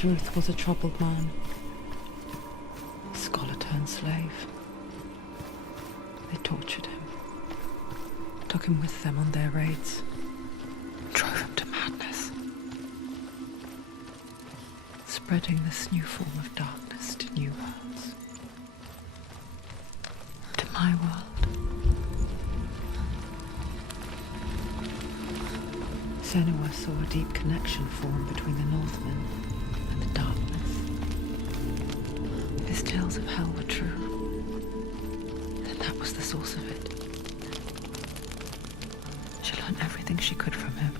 Druth was a troubled man. A scholar turned slave. They tortured him. Took him with them on their raids. Drove him to madness. Spreading this new form of darkness to new worlds. To my world. Senua saw a deep connection form between the Northmen and the darkness. His tales of hell were true. Then that was the source of it. She learned everything she could from him.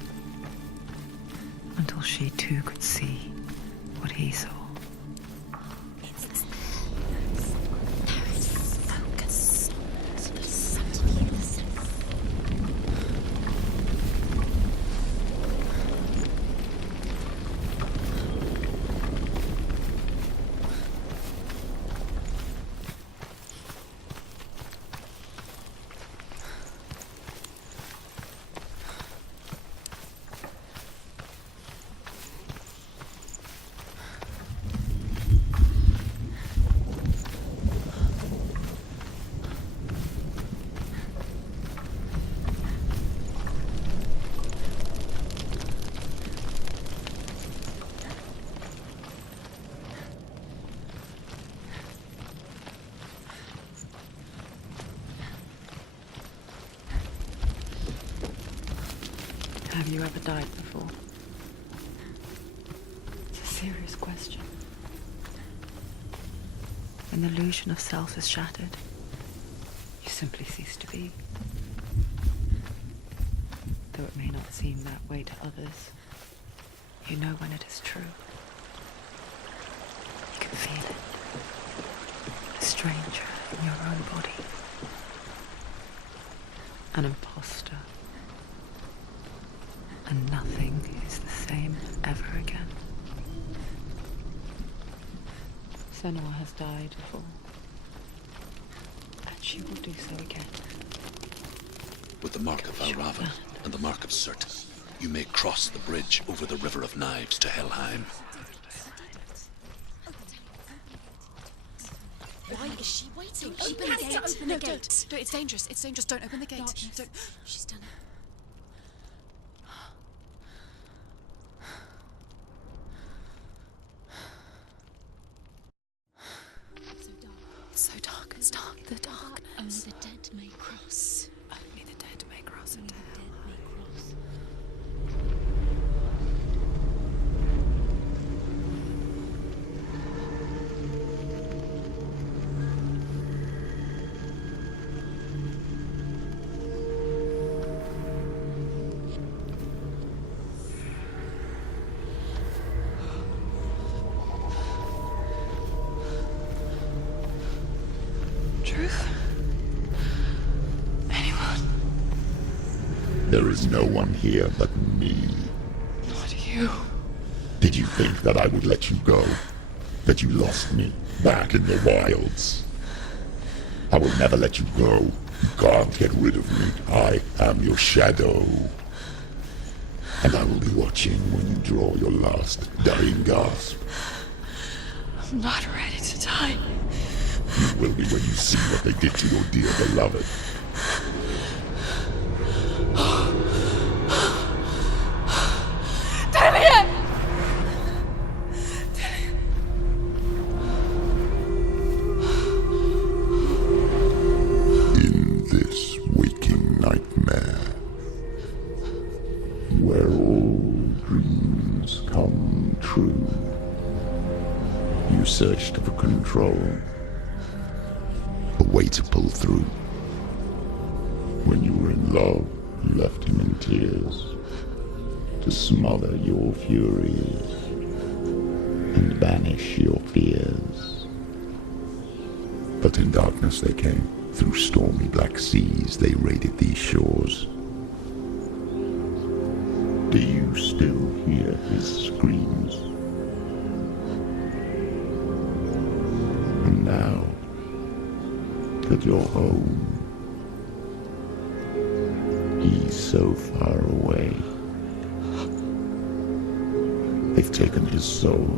Until she too could see what he saw. Have you ever died before? It's a serious question. When the illusion of self is shattered, you simply cease to be. Though it may not seem that way to others, you know when it is true. You can feel it. A stranger in your own body. An imposter. And nothing is the same ever again. Senua has died before. And she will do so again. With the mark of Valravan and the mark of Surt, you may cross the bridge over the River of Knives to Helheim. Why is she waiting? Open the gate. Open the gate. Don't. It's dangerous. It's dangerous. Don't open the gate. Darkness. Don't. She's done it. So dark. It's dark. The darkness. Only the dead may cross. Only the dead may cross into hell. Dead may cross. Truth? Anyone? There is no one here but me. Not you. Did you think that I would let you go? That you lost me back in the wilds? I will never let you go. You can't get rid of me. I am your shadow. And I will be watching when you draw your last dying gasp. I'm not ready to die. You will be when you see what they did to your dear beloved. In this waking nightmare, where all dreams come true, you searched for control. A way to pull through. When you were in love, you left him in tears to smother your furies and banish your fears. But in darkness they came. Through stormy black seas they raided these shores. Do you still hear his screams? And now that you're home, he's so far away. They've taken his soul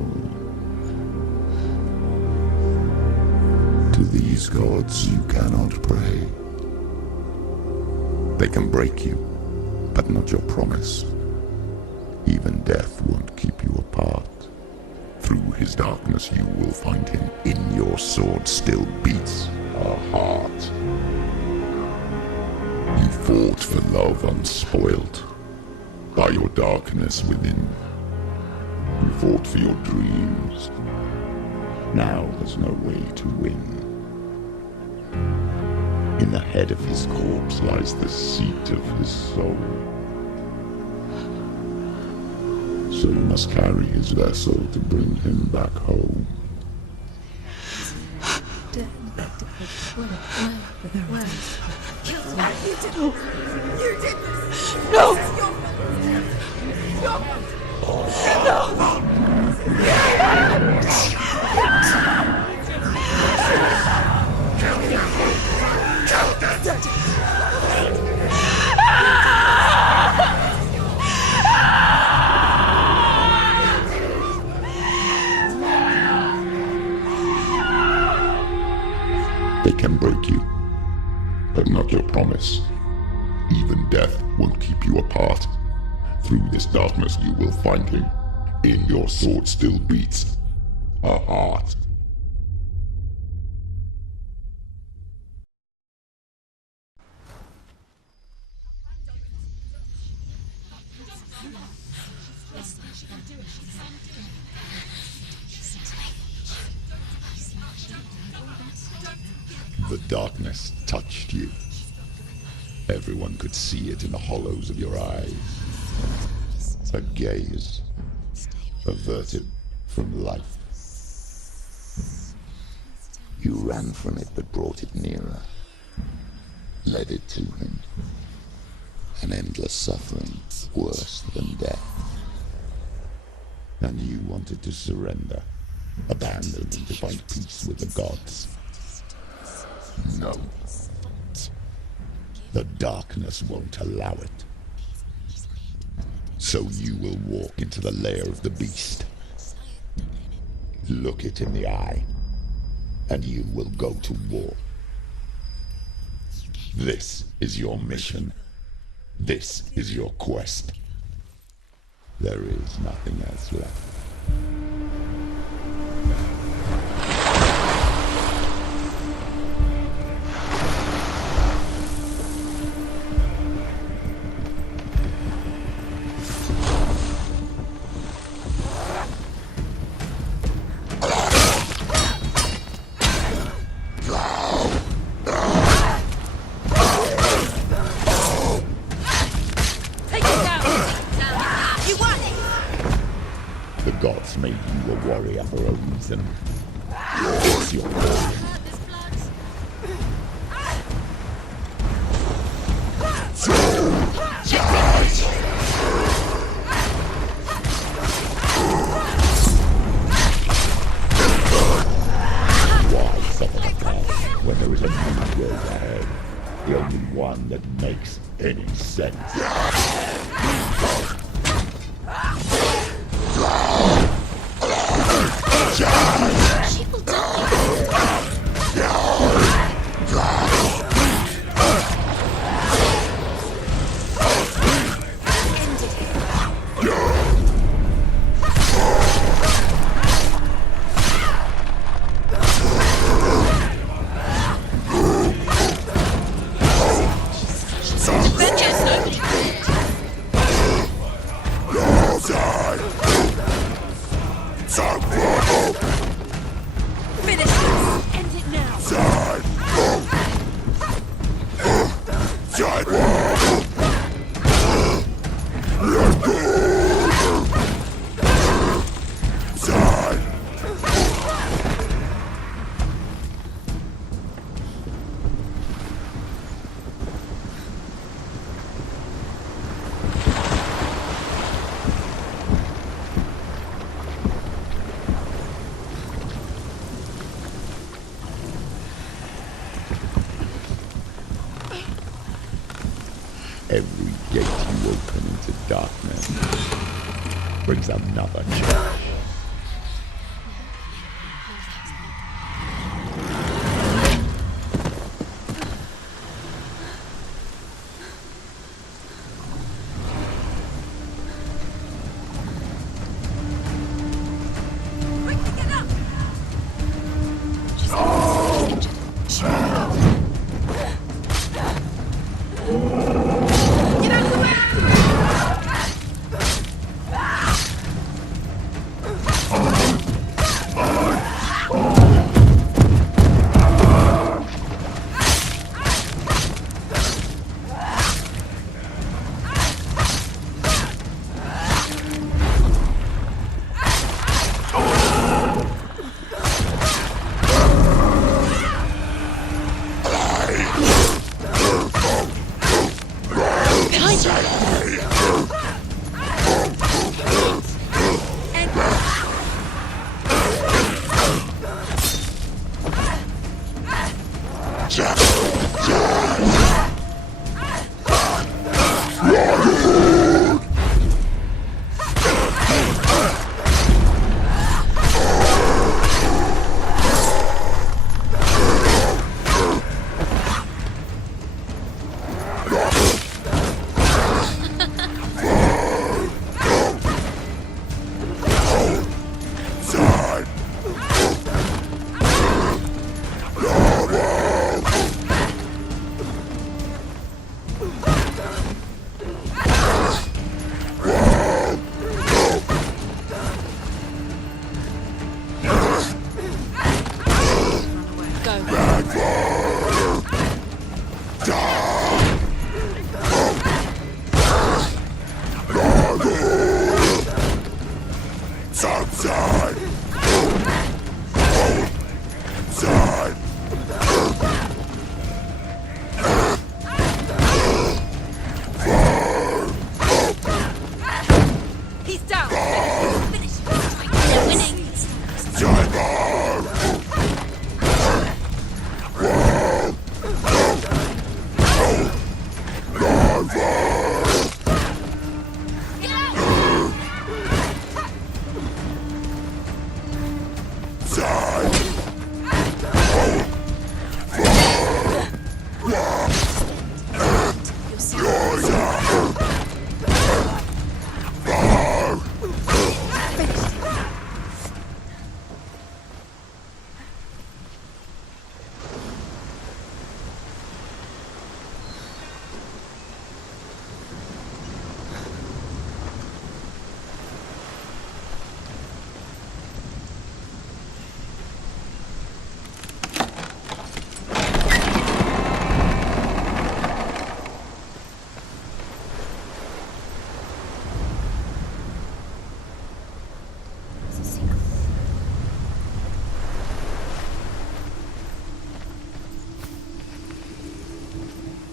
To these gods you cannot pray. They can break you, but not your promise. Even death won't keep you apart. Through his darkness you will find him. In your sword still beats a heart. You fought for love unspoilt by your darkness within. You fought for your dreams. Now there's no way to win. In the head of his corpse lies the seat of his soul. So you must carry his vessel to bring him back home. They can break you, but not your promise. Even death won't keep you apart. Through this darkness you will find him. In your sword still beats a heart. The darkness touched you. Everyone could see it in the hollows of your eyes. A gaze averted from life. You ran from it but brought it nearer. Led it to him. An endless suffering worse than death. And you wanted to surrender. Abandon and to find peace with the gods. No. The darkness won't allow it. So you will walk into the lair of the beast. Look it in the eye, and you will go to war. This is your mission. This is your quest. There is nothing else left. The gods made you a warrior for a reason. It's your calling. Why suffer the past when there is a new road ahead? The only one that makes any sense. Every gate you open into darkness brings another change.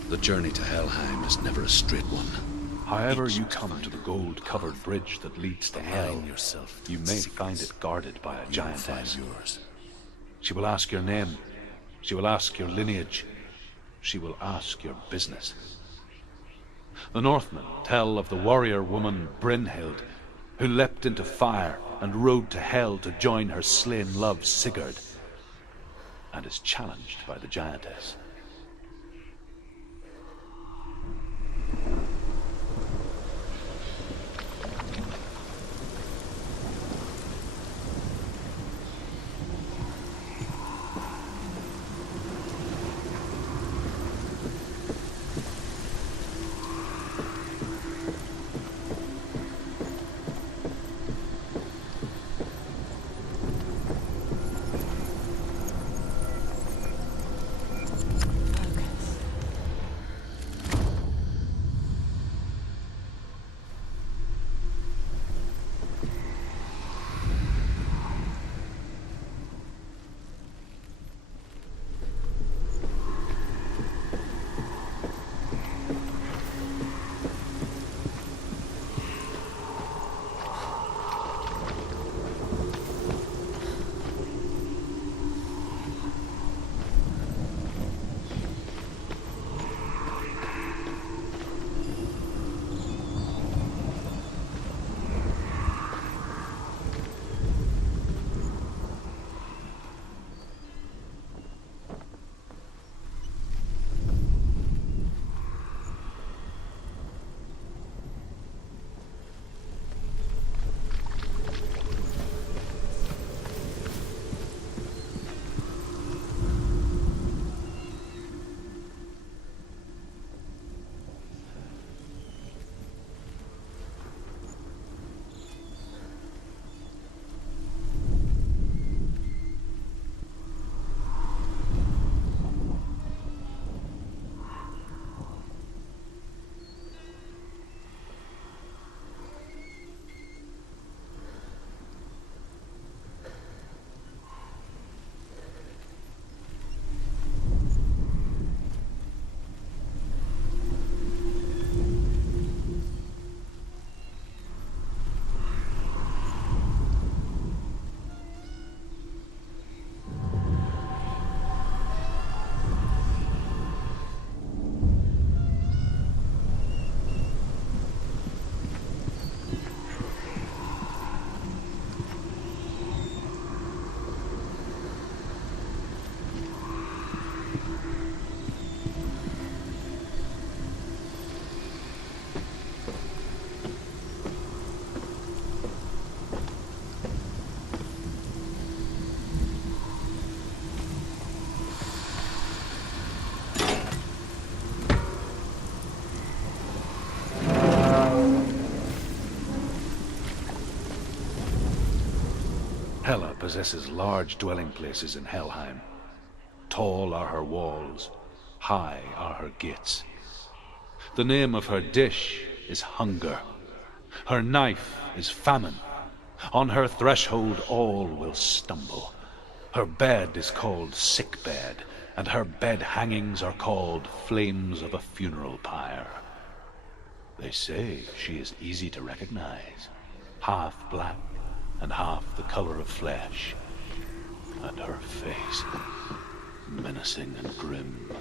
The journey to Helheim is never a straight one. However you come to the gold-covered bridge that leads to hell, you may find it guarded by a giantess. She will ask your name. She will ask your lineage. She will ask your business. The Northmen tell of the warrior woman Brynhild, who leapt into fire and rode to hell to join her slain love Sigurd, and is challenged by the giantess. Hela possesses large dwelling places in Helheim. Tall are her walls, high are her gates. The name of her dish is hunger. Her knife is famine. On her threshold all will stumble. Her bed is called sick bed, and her bed hangings are called flames of a funeral pyre. They say she is easy to recognize, half black and half the color of flesh, and her face menacing and grim.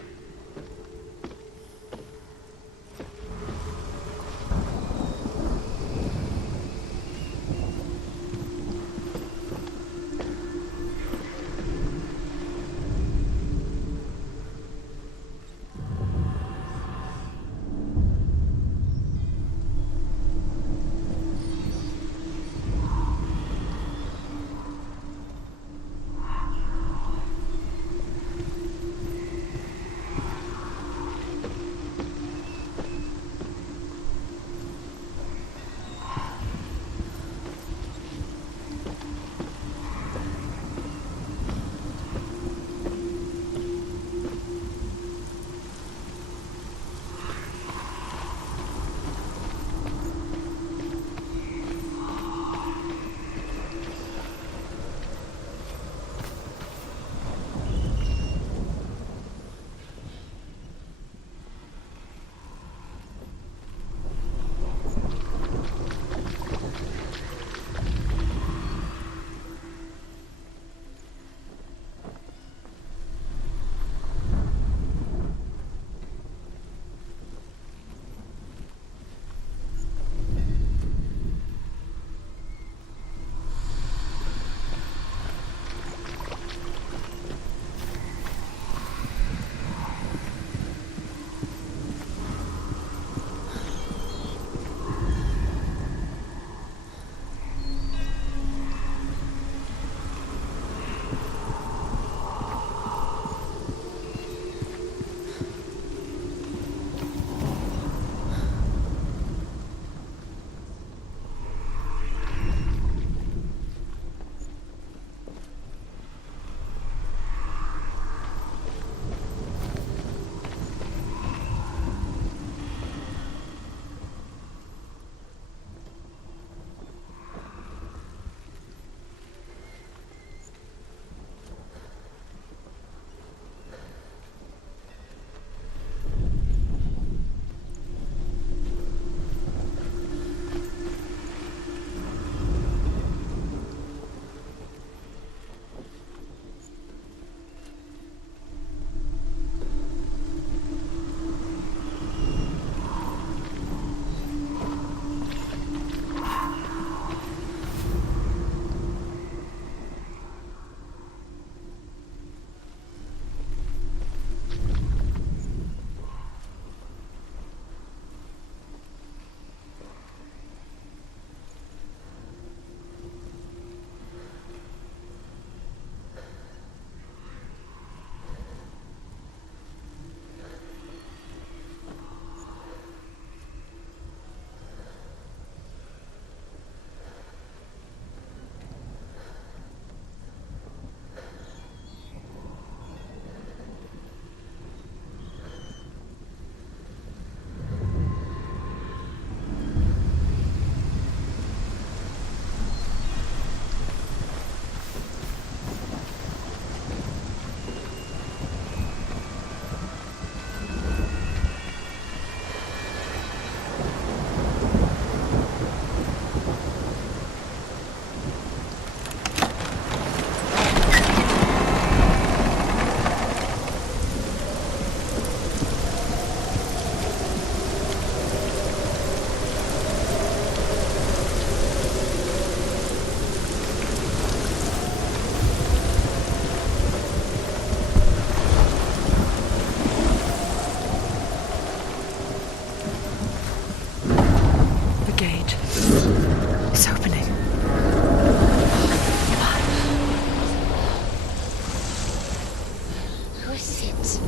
is it?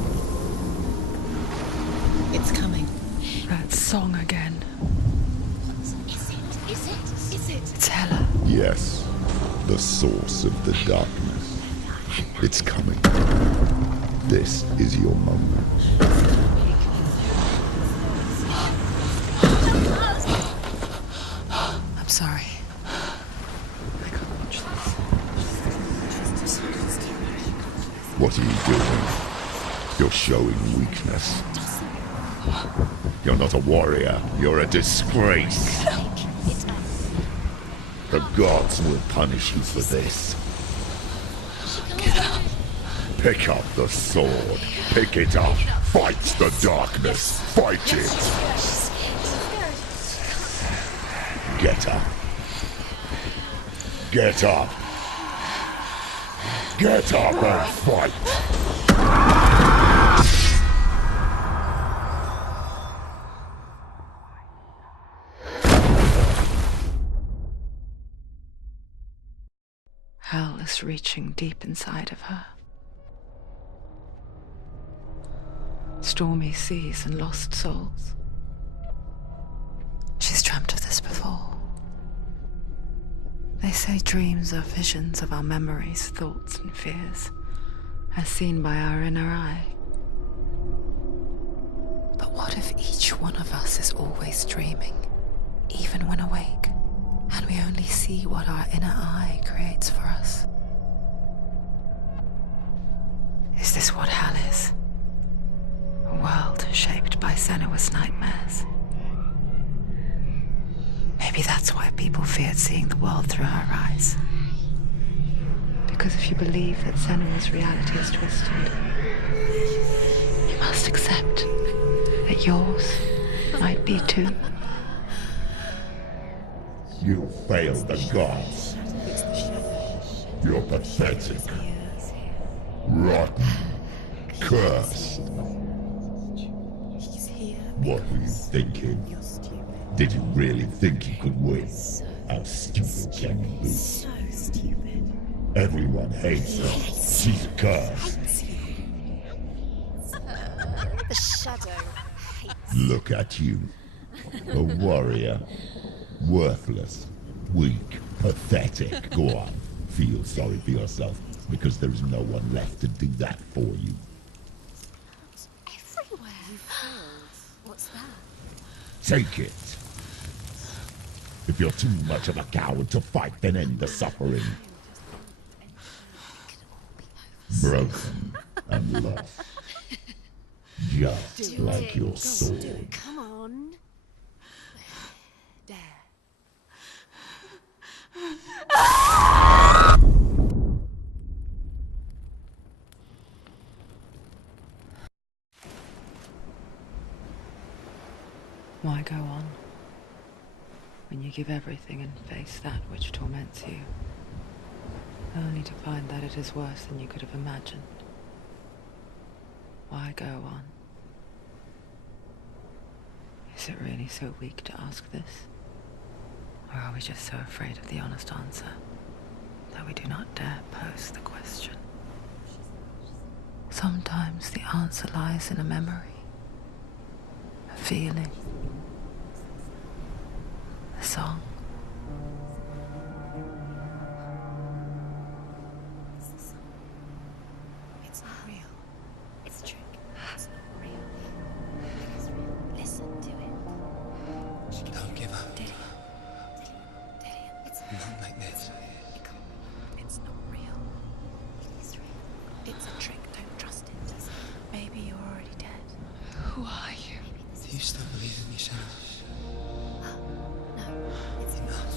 It's coming. That song again. Is it? Is it? Is it? It's Hela. Yes, the source of the darkness. It's coming. This is your moment. I'm sorry. I can't watch this. What are you doing? You're showing weakness. You're not a warrior. You're a disgrace. The gods will punish you for this. Pick up the sword. Pick it up. Fight the darkness. Fight it. Get up. Get up. Get up and fight. Hell is reaching deep inside of her. Stormy seas and lost souls. She's dreamt of this before. They say dreams are visions of our memories, thoughts and fears, as seen by our inner eye. But what if each one of us is always dreaming, even when awake, and we only see what our inner eye creates for us? Is this what hell is? A world shaped by Senua's nightmares. Maybe that's why people feared seeing the world through her eyes. Because if you believe that Senua's reality is twisted, you must accept that yours might be too. You failed the gods. You're pathetic. Rotten. Cursed. What were you thinking? Did you really think you could win? How stupid can you be? So stupid. Everyone hates her. She's cursed. The shadow hates. Look at you. A warrior. Worthless. Weak. Pathetic. Go on. Feel sorry for yourself, because there is no one left to do that for you. Everywhere. You failed. What's that? Take it. If you're too much of a coward to fight, then end the suffering. Broken and lost. Just like your sword. Come on. There. Why go on when you give everything and face that which torments you, only to find that it is worse than you could have imagined? Why go on? Is it really so weak to ask this? Or are we just so afraid of the honest answer that we do not dare pose the question? Sometimes the answer lies in a memory, a feeling, a song. It's not real. It's a trick. It's not real. It's real. Listen to it. Don't give up. Dillian. It's Not like this. It's not real. It is real. It's a trick. Don't trust it. Maybe you're already dead. Who are you? Do you still believe in yourself? No, it's not.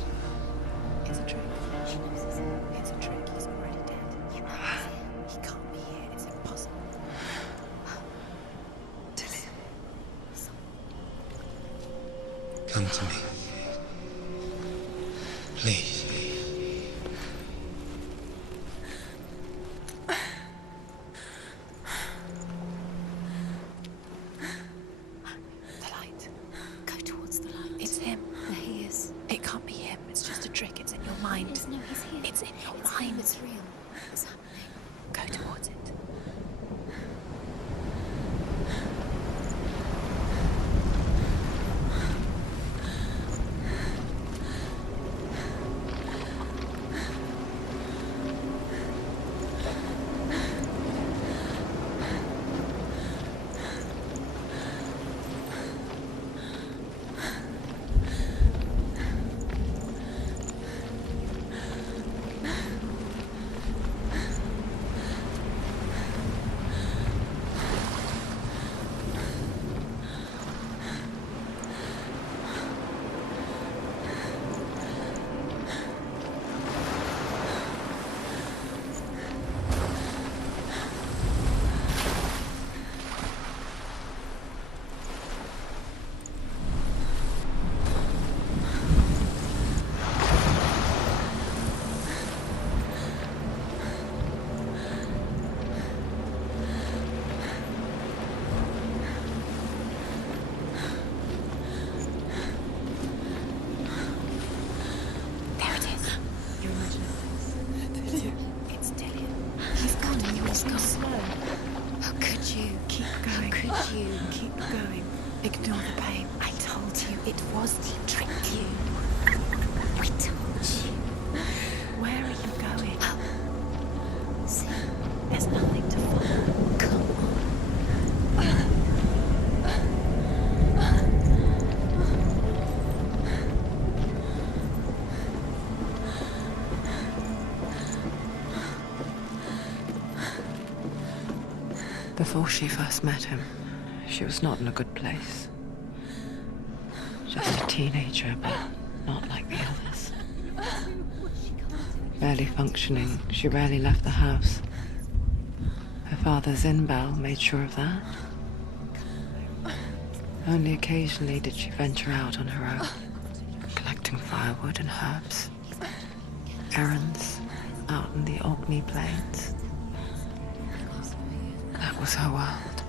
It's a trick. She knows it's him. It's a trick. He's already dead. You know it's him. He can't be here. It's impossible. Dillian. Come to me. Please. The light. Go towards the light. It's him. There he is. It can't be him. It's just a trick. It's in your mind. It is. No, he's here. It's in your It's mind. him. It's real. It's happening. Go towards it. you. Keep going. Ignore the pain. I told you it was to trick you. I told you. Where are you going? See, There's nothing to follow. come on. Before she first met him, she was not in a good place. Just a teenager, but not like the others. Barely functioning, she rarely left the house. Her father's in-bell made sure of that. Only occasionally did she venture out on her own, collecting firewood and herbs. Errands out in the Orkney Plains. That was her world.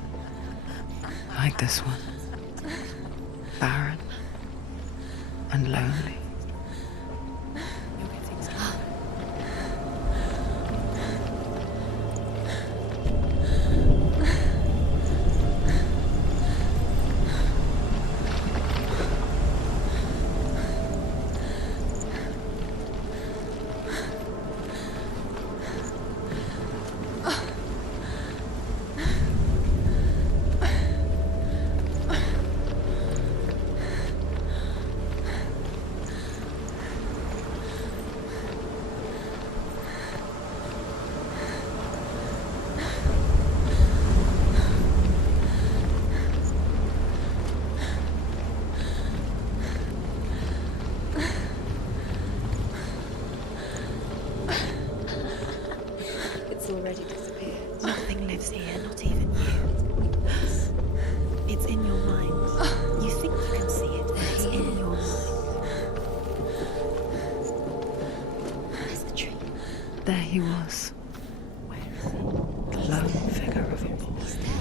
Like this one. Barren and lonely. You'll get things done. It's already disappeared. Nothing lives here, not even you. It's in your mind. You think you can see it, but it's in your mind. Where's the tree? There he was, Where is he? the lone figure of a boy. He's there.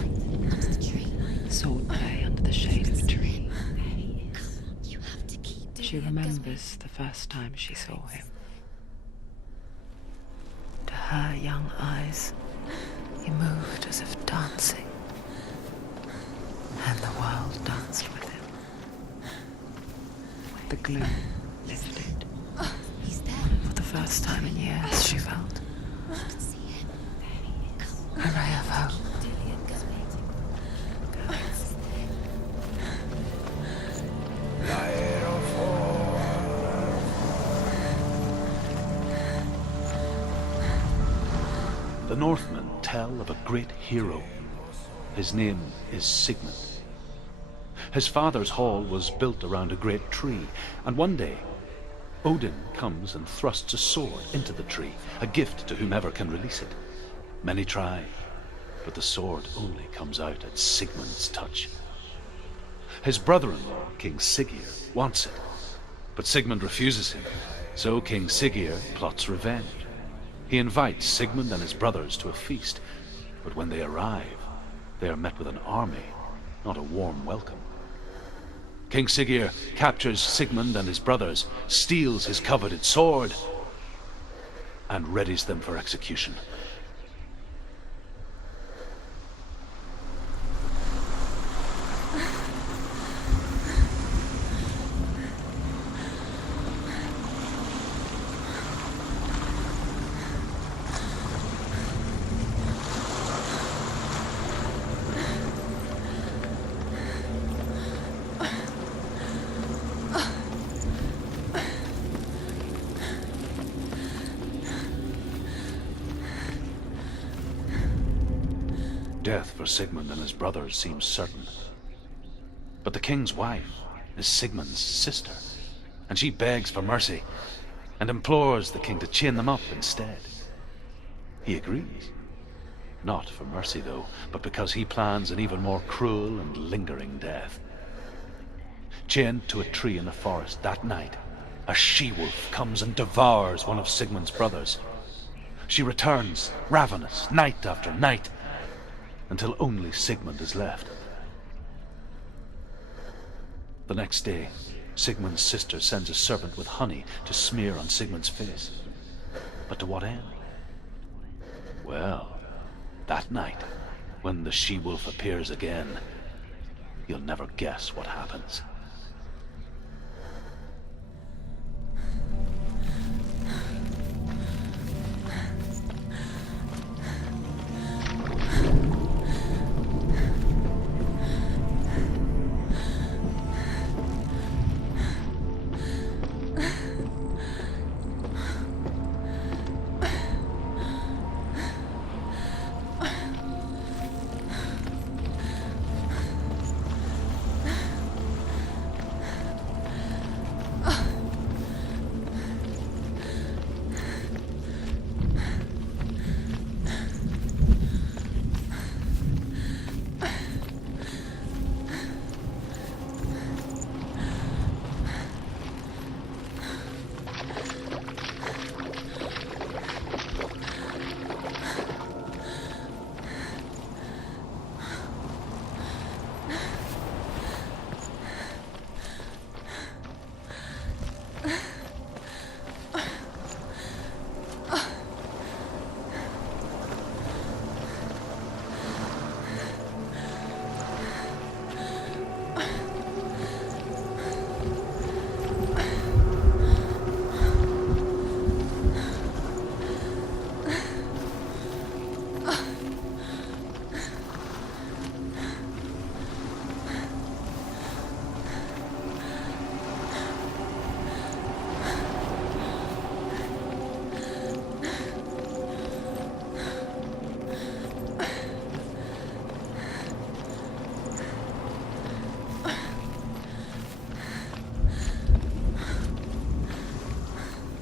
Under the tree. Sword play under the shade of a tree. There he is. Come on, you have to keep doing She it. remembers the first time she saw him. To her young eyes, he moved as if dancing, and the world danced with him. The gloom lifted. He's there. For the first time in years, she felt You can see him. There he is. a ray of hope. Dillian goes waiting. Go. The Northmen tell of a great hero. His name is Sigmund. His father's hall was built around a great tree, and one day Odin comes and thrusts a sword into the tree, a gift to whomever can release it. Many try, but the sword only comes out at Sigmund's touch. His brother-in-law, King Siggeir, wants it, but Sigmund refuses him, so King Siggeir plots revenge. He invites Sigmund and his brothers to a feast, but when they arrive, they are met with an army, not a warm welcome. King Siggeir captures Sigmund and his brothers, steals his coveted sword, and readies them for execution. Death for Sigmund and his brothers seems certain. But the king's wife is Sigmund's sister, and she begs for mercy and implores the king to chain them up instead. He agrees. Not for mercy, though, but because he plans an even more cruel and lingering death. Chained to a tree in the forest that night, a she-wolf comes and devours one of Sigmund's brothers. She returns, ravenous, night after night, until only Sigmund is left. The next day, Sigmund's sister sends a serpent with honey to smear on Sigmund's face. But to what end? Well, that night, when the she-wolf appears again, you'll never guess what happens.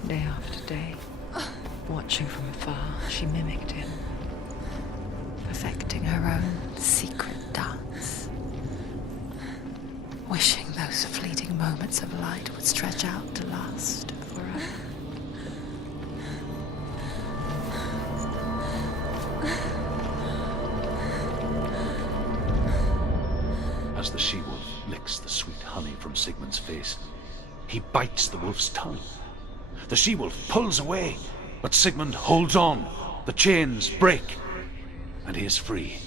Day after day, watching from afar, she mimicked him, perfecting her own secret dance, wishing those fleeting moments of light would stretch out to last forever. As the she-wolf licks the sweet honey from Sigmund's face, he bites the wolf's tongue. The she-wolf pulls away, but Sigmund holds on. The chains break, and he is free.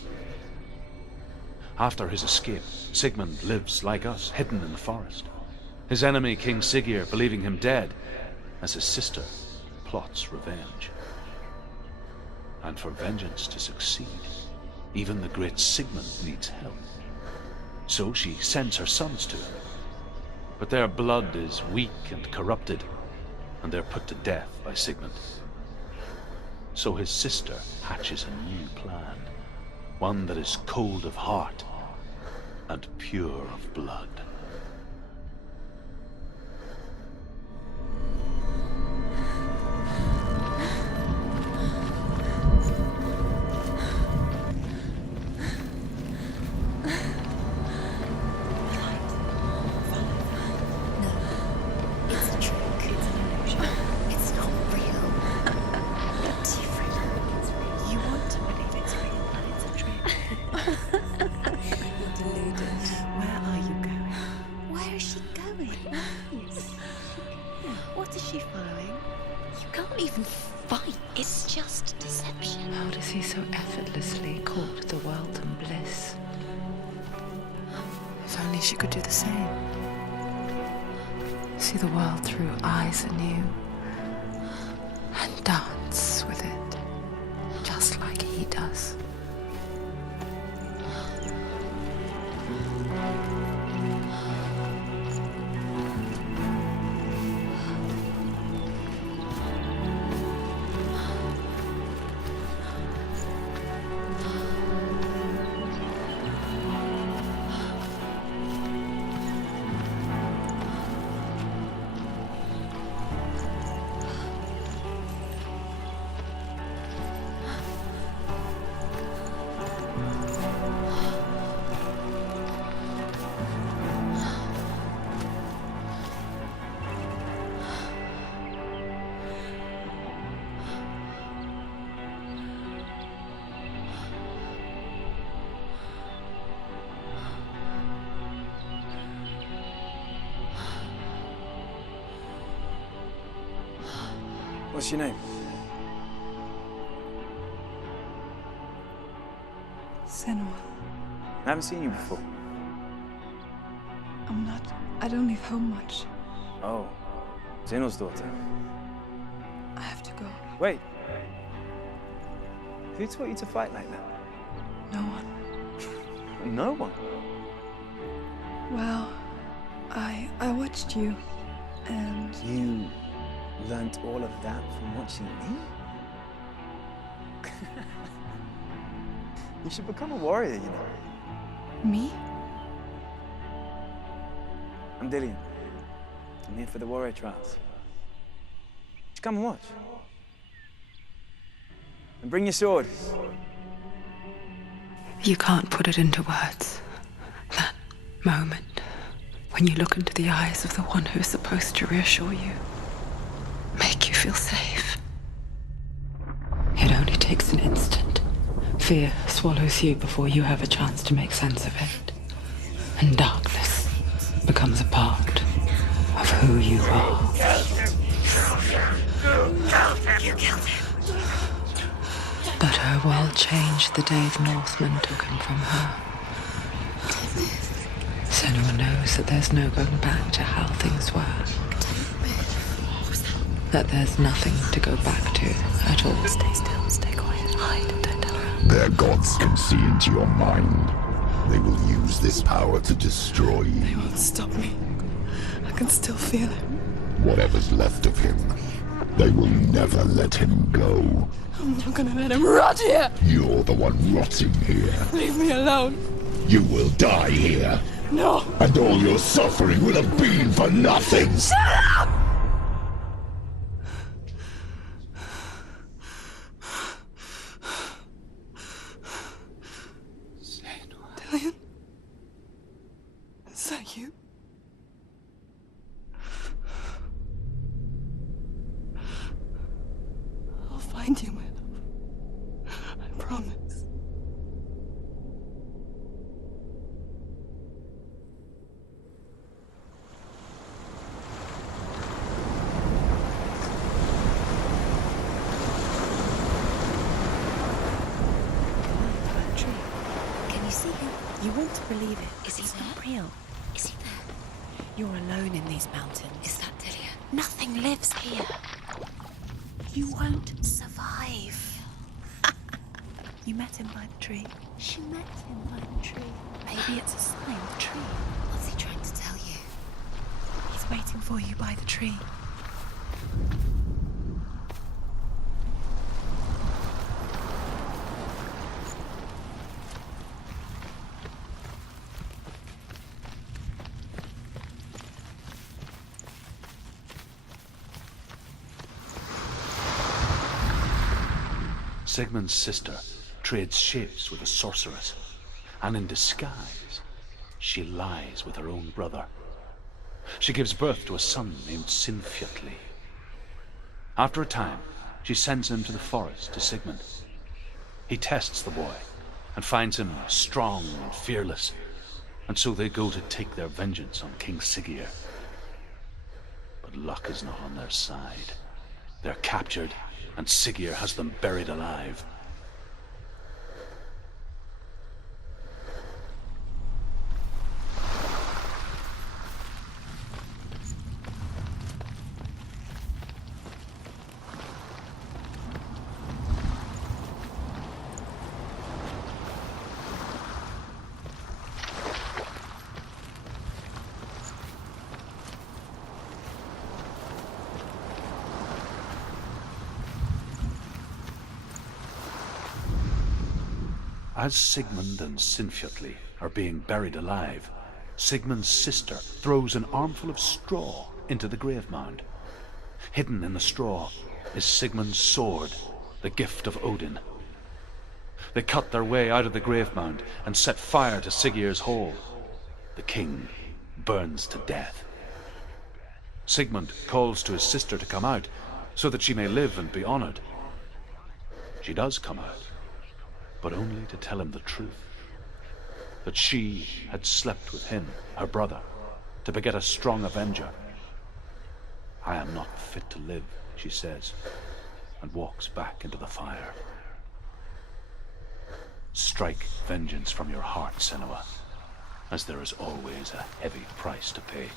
After his escape, Sigmund lives like us, hidden in the forest. His enemy, King Siggeir, believing him dead, as his sister plots revenge. And for vengeance to succeed, even the great Sigmund needs help. So she sends her sons to him. But their blood is weak and corrupted, and they're put to death by Sigmund. So his sister hatches a new plan, one that is cold of heart and pure of blood. It's a trick. It's an illusion. It's not real. But different. You want to believe it's real, but it's a trick. You're deluded. Where are you going? Where is she going? What is she following? You can't even fight. It's just deception. How does he so effortlessly court the world and bliss? If only she could do the same. See the world through eyes anew and dance with it, just like he does. What's your name? Senua. I haven't seen you before. I'm not. I don't leave home much. Oh, Zenua's daughter. I have to go. Wait. Who taught you to fight like that? No one. No one. Well, I watched you, and You learnt all of that from watching me? You should become a warrior, you know. me? I'm Dillian. I'm here for the warrior trials. Just come and watch. And bring your sword. You can't put it into words. That moment when you look into the eyes of the one who is supposed to reassure you, make you feel safe. It only takes an instant. Fear swallows you before you have a chance to make sense of it. And darkness becomes a part of who you are. You killed him. But her world changed the day the Northmen took him from her. Senua knows that there's no going back to how things were. That there's nothing to go back to at all. Stay still, stay quiet, hide, don't tell her. Their gods can see into your mind. They will use this power to destroy you. They won't stop me. I can still feel him. Whatever's left of him, they will never let him go. I'm not gonna let him rot here. You're the one rotting here. Leave me alone. You will die here. No. And all your suffering will have been for nothing. Shut up! Dillian? Is that you? I'll find you, my love. I promise. Can you see him? You want to believe it. Is he It's there? not real. Is he there? You're alone in these mountains. Is that Dillian? Nothing lives here. You won't survive. You met him by the tree. She met him by the tree. Maybe it's a sign, the tree. What's he trying to tell you? He's waiting for you by the tree. Sigmund's sister trades shapes with a sorceress, and in disguise, she lies with her own brother. She gives birth to a son named Sinfjotli. After a time, she sends him to the forest to Sigmund. He tests the boy and finds him strong and fearless, and so they go to take their vengeance on King Siggeir. But luck is not on their side. They're captured, and Siggeir has them buried alive. As Sigmund and Sinfjotli are being buried alive, Sigmund's sister throws an armful of straw into the grave mound. Hidden in the straw is Sigmund's sword, the gift of Odin. They cut their way out of the grave mound and set fire to Siggeir's hall. The king burns to death. Sigmund calls to his sister to come out so that she may live and be honored. She does come out, but only to tell him the truth. That she had slept with him, her brother, to beget a strong avenger. I am not fit to live, she says, and walks back into the fire. Strike vengeance from your heart, Senua, as there is always a heavy price to pay.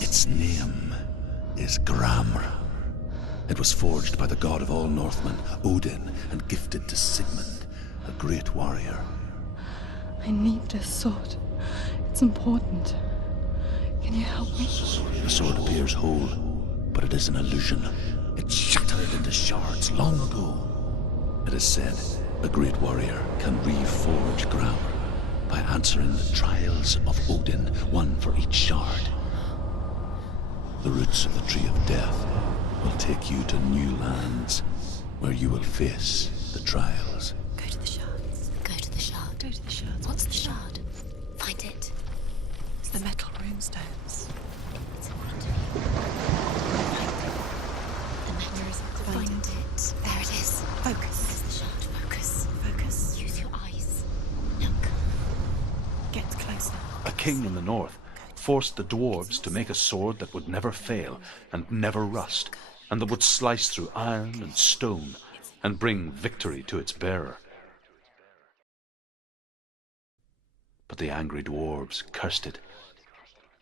Its name is Gramr. It was forged by the god of all Northmen, Odin, and gifted to Sigmund, a great warrior. I need this sword. It's important. Can you help me? The sword appears whole, but it is an illusion. It shattered into shards long ago. It is said a great warrior can reforge Gramr by answering the trials of Odin, one for each shard. The roots of the Tree of Death will take you to new lands where you will face the trials. Go to the shards. Go to the shard. Go to the shards. What's the shard? Find it. It's the metal runestones. It's important to me. Find it. There it is. Focus. Where's the shard? Focus. Focus. Use your eyes. Look. Get closer. A king in the north forced the dwarves to make a sword that would never fail and never rust, and that would slice through iron and stone and bring victory to its bearer. But the angry dwarves cursed it.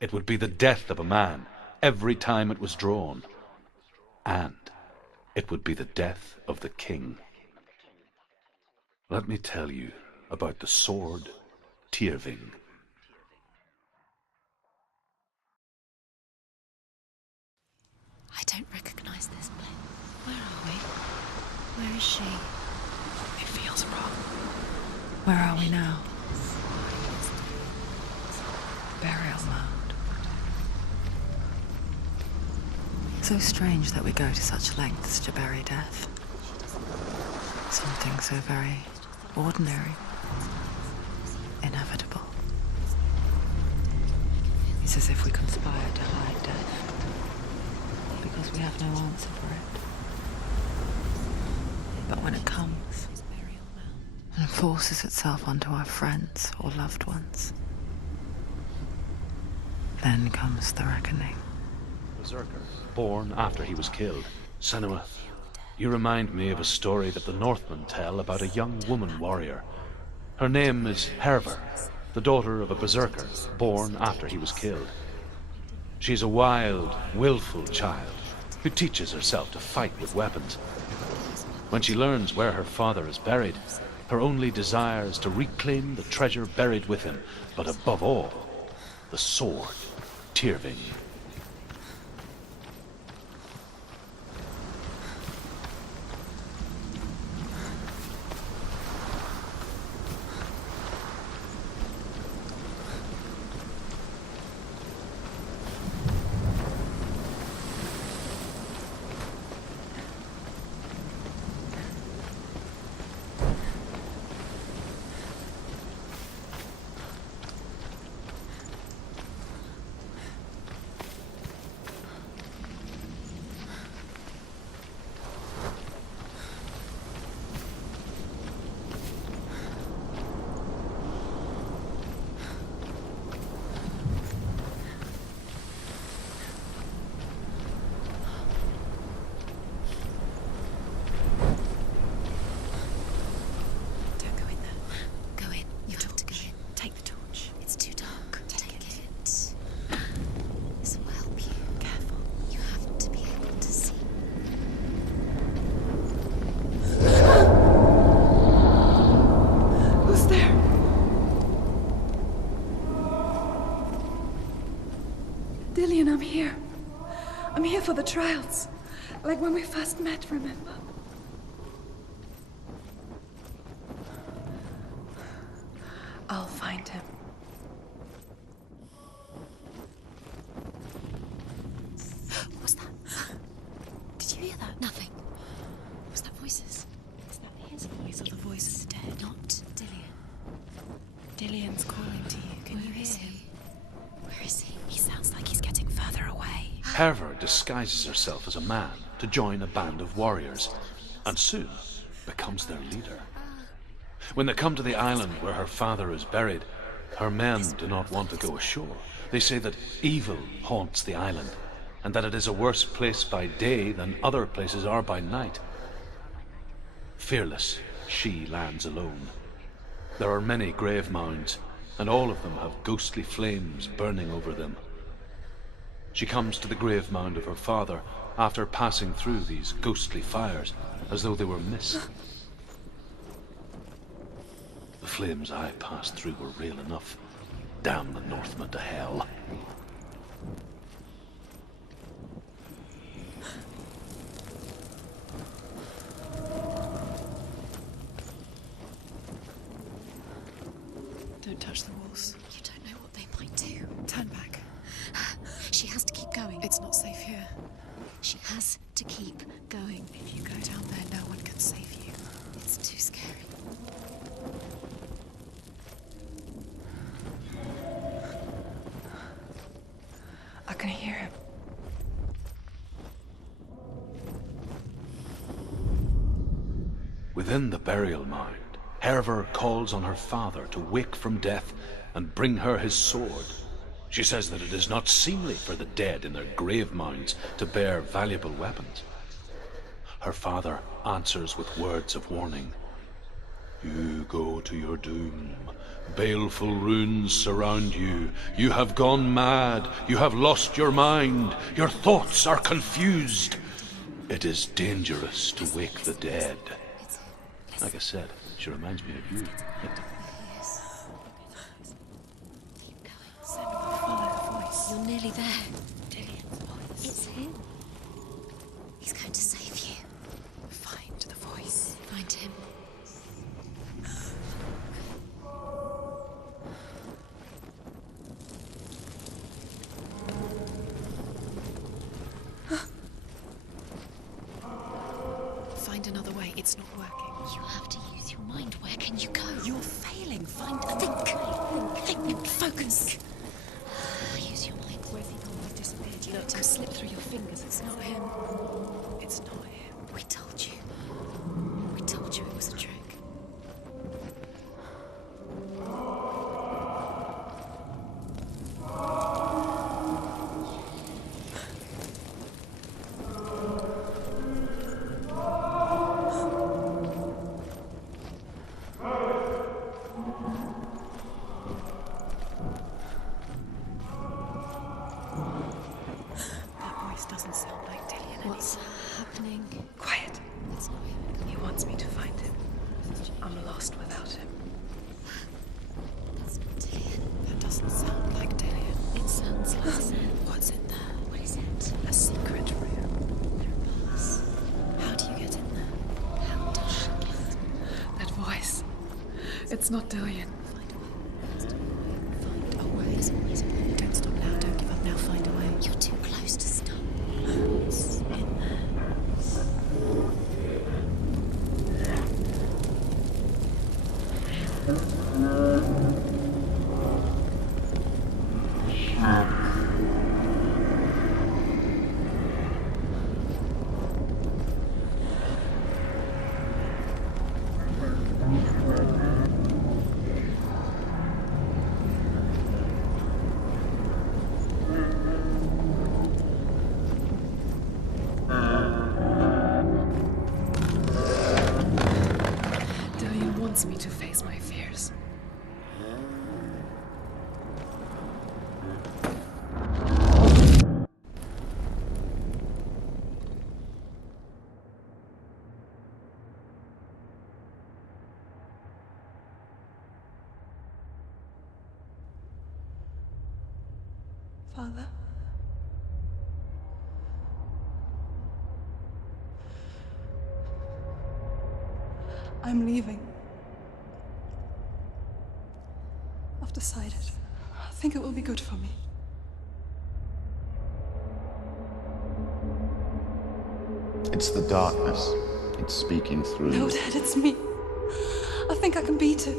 It would be the death of a man every time it was drawn, and it would be the death of the king. Let me tell you about the sword Tyrving. I don't recognize this place. Where are we? Where is she? It feels wrong. Where are we now? Burial mound. So strange that we go to such lengths to bury death. Something so very ordinary, inevitable. It's as if we conspire to hide death, because we have no answer for it. But when it comes and forces itself onto our friends or loved ones, then comes the reckoning. Berserker, born after he was killed. Senua, you remind me of a story that the Northmen tell about a young woman warrior. Her name is Hervor, the daughter of a berserker, born after he was killed. She's a wild, willful child who teaches herself to fight with weapons. When she learns where her father is buried, her only desire is to reclaim the treasure buried with him, but above all, the sword, Tyrving. for the trials. Like when we first met, remember? I'll find him. What was that? Did you hear that? Nothing. Was that voices? Is that his voice or the voice of the dead? Not Dillian. Dillian's calling to you. Can you hear him? Where is he? He sounds like he's getting further away. Herver disguises herself as a man to join a band of warriors, and soon becomes their leader. When they come to the island where her father is buried, her men do not want to go ashore. They say that evil haunts the island, and that it is a worse place by day than other places are by night. Fearless, she lands alone. There are many grave mounds, and all of them have ghostly flames burning over them. She comes to the grave mound of her father after passing through these ghostly fires, as though they were mist. The flames I passed through were real enough. Damn the Northmen to hell. Don't touch the walls. You don't know what they might do. Turn back. She has to keep going. It's not safe here. She has to keep going. If you go down there, no one can save you. It's too scary. I can hear him. Within the burial mound, Herver calls on her father to wake from death and bring her his sword. She says that it is not seemly for the dead in their grave mounds to bear valuable weapons. Her father answers with words of warning. You go to your doom. Baleful runes surround you. You have gone mad. You have lost your mind. Your thoughts are confused. It is dangerous to wake the dead. Like I said, she reminds me of you. Keep going. Senua, follow the voice. You're nearly there. Dillian's voice. It's him. He's going to save you. Find the voice. Find him. Find another way. It's not working. You have to use your mind. Where can you go? You're failing. Find a Think. Focus. Use your mind. Where's he gone? He disappeared. You let him slip through your fingers. It's not him. It's not him. We told you. We told you it was a trick. That voice doesn't sound like Dillian What's anymore. happening? Quiet. It's not him. He wants me to find him. I'm lost without him. That's not Dillian. That doesn't sound like Dillian. It sounds like What's in there? What is it? A secret room. There are bars. How do you get in there? How does she get? That voice. It's not Dillian. Find a way. Find a way. There's always a way. Don't stop now. Don't give up now. Find a way. You're too close to stop. What's in there? Dillian wants me to face my fears. Father? I'm leaving. I've decided. I think it will be good for me. It's the darkness. It's speaking through. No, Dad, it's me. I think I can beat it.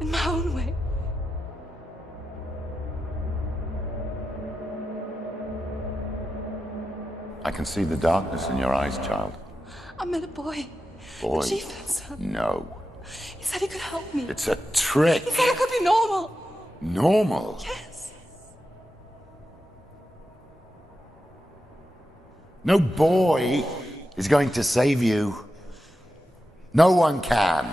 In my own way. I can see the darkness in your eyes, child. I met a boy. Boy. The chieftain's son. No. He said he could help me. It's a trick. He said I could be normal. Normal? Yes. No boy is going to save you. No one can.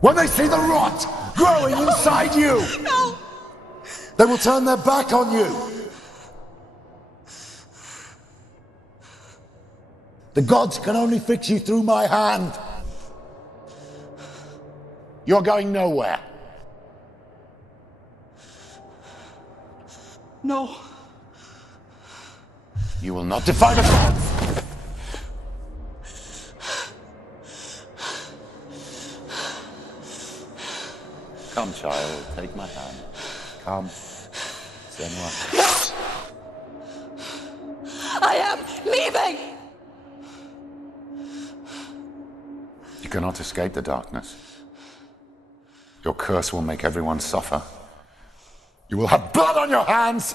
When they see the rot growing inside you, No! they will turn their back on you. The gods can only fix you through my hand. You're going nowhere. No. You will not defy the gods. Come, child, take my hand. Come. Senua. I am leaving! You cannot escape the darkness. Your curse will make everyone suffer. You will have blood on your hands!